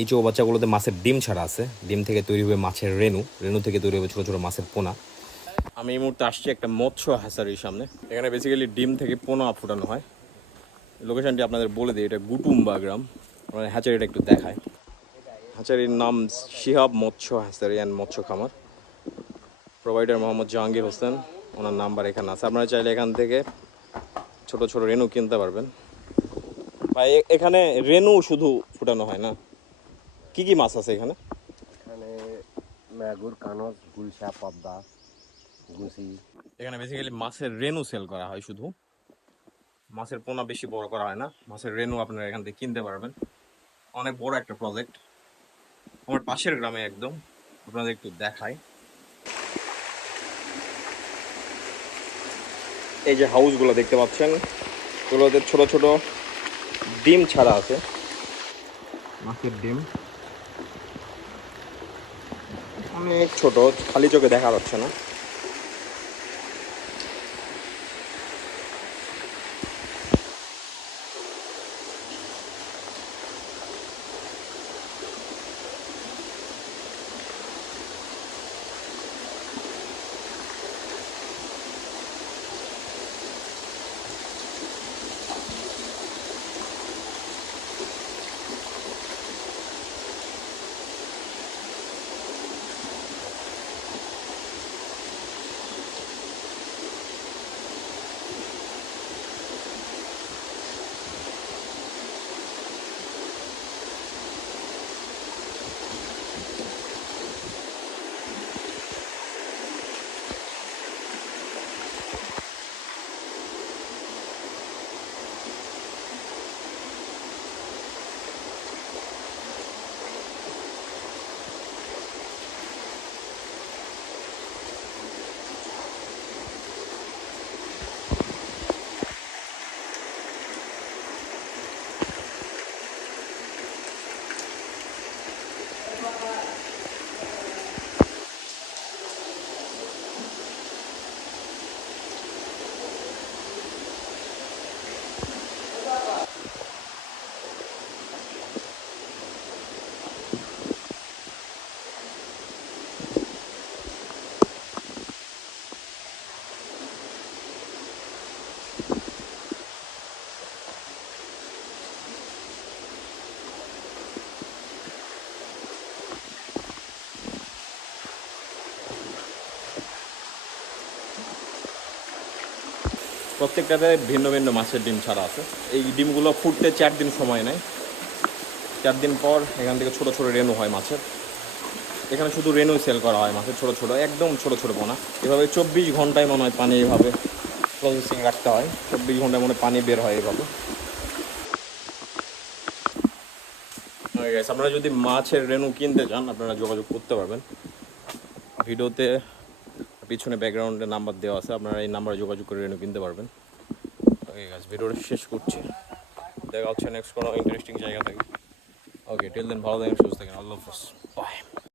এই চৌবাচ্চাগুলোতে মাছের ডিম ছাড়া আছে, ডিম থেকে তৈরি হবে মাছের রেণু, রেণু থেকে তৈরি হবে ছোটো ছোটো মাছের পোনা। আমি এই মুহূর্তে আসছি একটা মৎস্য হ্যাচারির সামনে। এখানে বেসিক্যালি ডিম থেকে পোনা ফুটানো হয়। লোকেশনটি আপনাদের বলে দিই, এটা গুটুম্বা গ্রাম। মানে হ্যাচারিটা একটু দেখায়। হ্যাচারির নাম শিহাব মৎস্য হ্যাচারি অ্যান্ড মৎস্য খামার। প্রোভাইডার মোহাম্মদ জাহাঙ্গীর হোসেন, ওনার নাম্বার এখানে আছে। আপনারা চাইলে এখান থেকে ছোট ছোট রেণু কিনতে পারবেন। ভাই এখানে রেণু শুধু ফুটানো হয় না, কি কি মাছ আছে এখানে? এখানে মাগুর, কানস, গুলশা, পদ্মা, গুছি। এখানে বেসিক্যালি মাছের রেণু সেল করা হয় শুধু, মাছের পোনা বেশি বড় করা হয় না। মাছের রেণু আপনারা এখান থেকে কিনতে পারবেন। অনেক বড় একটা প্রজেক্ট, আমার পাশের গ্রামে একদম। আপনাদের একটু দেখাই, এই যে হাউসগুলো দেখতে পাচ্ছেন, এগুলোতে ছোট ছোট ডিম ছাড়া আছে, মাছের ডিম অনেক ছোট, খালি চোখে দেখা যাচ্ছে না। প্রত্যেকটাতে ভিন্ন ভিন্ন মাছের ডিম ছাড়া আছে। এই ডিমগুলো ফুটতে 4 দিন সময় নেয়। 4 দিন পর এখান থেকে ছোট ছোট রেণু হয় মাছের। এখানে শুধু রেণু সেল করা হয় মাছের, ছোট ছোট, একদম ছোট ছোট পোনা। এভাবে 24 ঘন্টায় মনে হয় পানি এভাবে প্রসেসিং রাখতে হয়। 24 ঘন্টায় মনে পানি বের হয় এভাবে। আপনারা যদি মাছের রেণু কিনতে চান আপনারা যোগাযোগ করতে পারবেন। ভিডিওতে পিছনে ব্যাকগ্রাউন্ডে নাম্বার দেওয়া আছে, আপনারা এই নাম্বারে যোগাযোগ করে রেণু কিনতে পারবেন। ওকে গাইস, ভিডিওটা শেষ করছি। দেখা হচ্ছে নেক্সট কোনো ইন্টারেস্টিং জায়গা থেকে। ওকে, টিল দেন ভালো থাকেন, সুস্থ থাকেন, আল্লাহ হাফেজ, বাই।